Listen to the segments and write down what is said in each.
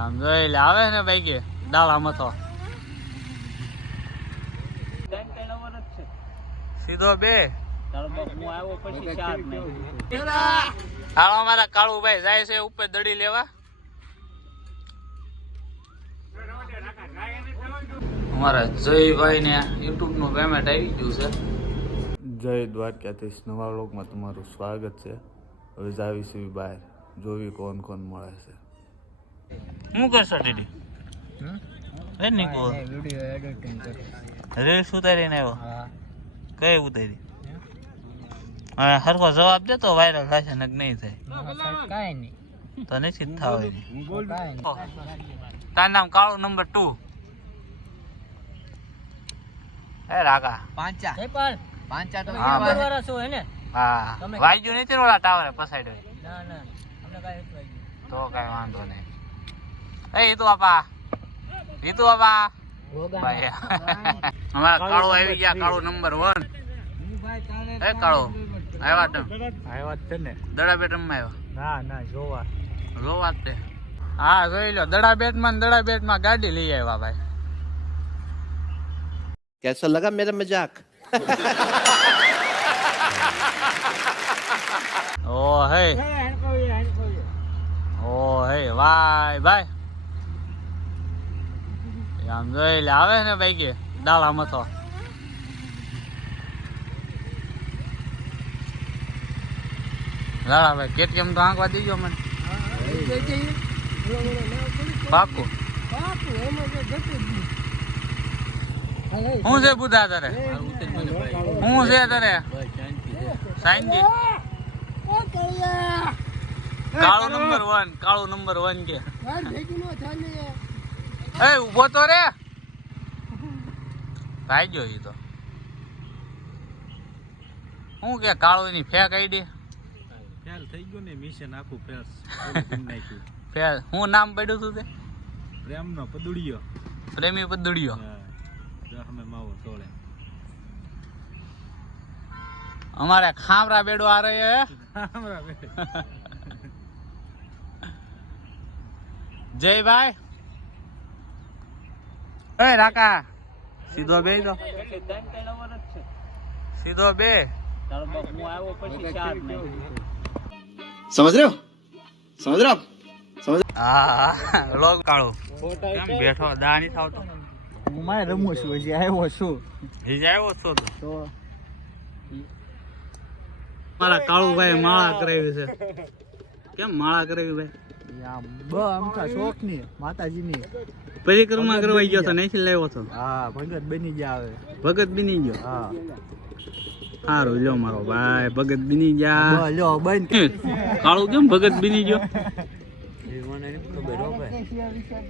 આમ જોઈ લે આવે ને ભાઈ કે દાળા મથો સીધો બે હાલો અમારા કાળુભાઈ જાય છે ઉપર દડી લેવા. અમારા જયભાઈ ને યુટ્યુબ નું પેમેન્ટ આવી ગયું છે. જય દ્વારકાધીશ નવા વ્લોગમાં તમારું સ્વાગત છે. હવે જાવીશું બહાર જોવી કોણ કોણ મળે છે. શું કરશો ડીડી? રીલ્સ ઉતારીને આવ્યો? કઈ ઉતારી? હવે હરખો જવાબ દે તો વાયરલ થશે ને નહીં થાય તો નિશ્ચિત થાવ. તારું નામ કાળું નંબર 2 હે રાકા પાંચા તો વાળા છો હે ને? હા વાગ્યું નથી ઓલા ટાવરે પસાડ્યો. ના ના અમને કાઈ નથી વાગ્યું. તો કાઈ વાંધો નહીં. એ તું બાપા ભાઈ અમારા કાળો આવી ગયા. કાળો નંબર 1. એ કાળો આવ્યા છે ને? દડા બેટ માં આવ્યા? ના જોવા જ તે. હા જોઈ લો દડા બેટ માં ગાડી લઈ આવ્યા ભાઈ. कैसा लगा मेरा मजाक? ઓ હે વાય ભાઈ આમ જોઈ લે આવે ને ભાઈ કે દાળા મથો દાળા ભાઈ કેમ તો આંકવા દીજો મને પાકું. શું છે બુધા તારે? શું છે તારે? સાંજી કાળો નંબર 1 કે એ ઉભો તો રે ભાઈ ગયો ઈ તો. શું કે કાળો ની ફેક આઈડી ફેલ થઈ ગયો ને મિશન આખું ફેલ. હું નામ પડ્યું તું તે? પ્રેમી પદુડિયો. हमारे खामरा बेडो आ रहे हैं. जय भाई ए राका सीधो बे दो समझ रहे हो हाँ लोग काढ़ो केम बैठो दा नहीं थाव तो હું મારે રમું છું હજી આવ્યો છું તો મારા કાળુભાઈ માળા કરાવી છે. કેમ માળા કરાવી ભાઈ? અમથા શોખ ની માતાજીની પરિક્રમા કરવા ગયો તો નહીં લાવ્યો તો? હા ભગત બની ગયા. હવે ભગત બની ગયો? હા સારું લ્યો મારો ભાઈ ભગત બની ગયા. લ્યો બંધ કાળુ કેમ ભગત બની ગયો?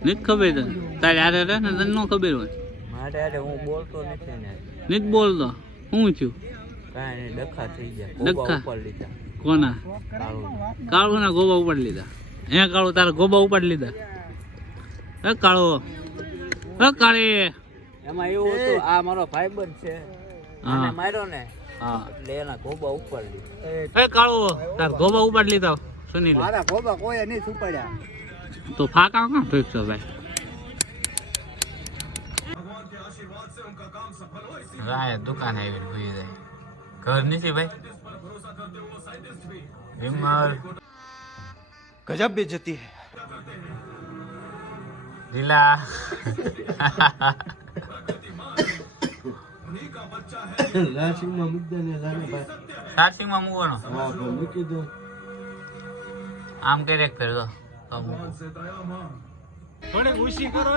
નથી ખબર તને? તારે આરે રહે ને તને ન ખબર હોય? મારે હું બોલતો નથી બોલતો. શું થયું? કાંઈ ડખા થઈ ગયા. ડખા ઉપર લીધા. કોના? કાળુ ના ગોબા ઉપાડી લીધા. હે કાળુ તારા ગોબા ઉપાડી લીધા? હે કાળુ કાળી એમાં એવું હતું આ મારો ભાઈબંધ છે અને માર્યો ને હા એટલે એના ગોબા ઉપાડી લીધા. હે કાળુ તારા ગોબા ઉપાડી લીધા? સુની લે મારા ગોબા કોઈ નહીં ઉપાડ્યા. તો ફાકા કાં ઠીક છે ભાઈ. રાય દુકાન આવી ભૂલી જાય ઘર નથી ભાઈ. વિમલ गजब बेइज्जती है. દિલા રાશિમાં મુદ્દા ને લાગે ભાઈ. સારસીમાં મૂકવાનો હા મૂકી દો. આમ કરે ફેર દો થોડી ઉશી કરો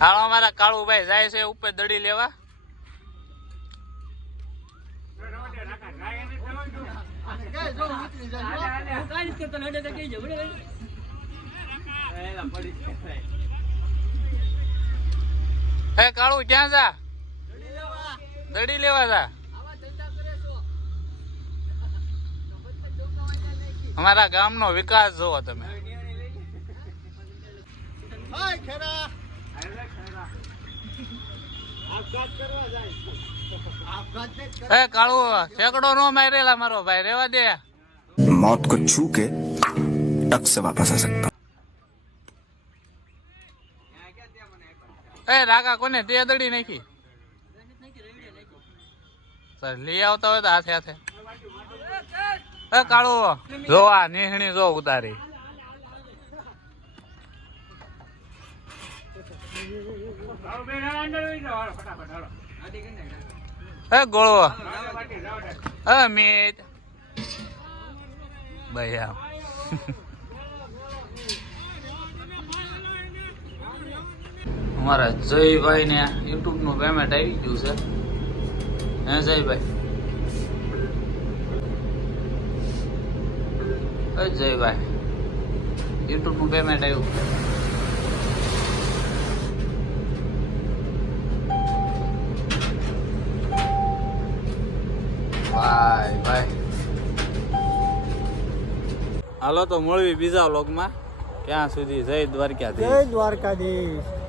હાલો અમારા કાળુભાઈ જાય છે ઉપર દડી લેવા. હે કાળુ ક્યાં જા? દડી લેવા જા. અમારા ગામનો વિકાસ જોવો તમે. એ કાળુ ઠેકડો નો મારેલા મારો ભાઈ રેવા દે. मौत को छू के टक से वापस आ सकता। એ રાકા કોને તે દડી નાખી સર લઈ આવતા હોય તો હાથે હાથે એ કાળો જો આ નિહણી જો ઉતારી એ ગોળો મીત ભાઈ આમ અમારા જયભાઈ ને યુટ્યુબ નું પેમેન્ટ આવી ગયું છે હે જયભાઈ જયભાઈ યુટ્યુબ નું પેમેન્ટ આવ્યું ભાઈ ભાઈ હાલો તો મળવી બીજા વ્લોગમાં ત્યાં સુધી જય દ્વારકાધીશ. જય દ્વારકાધીશ.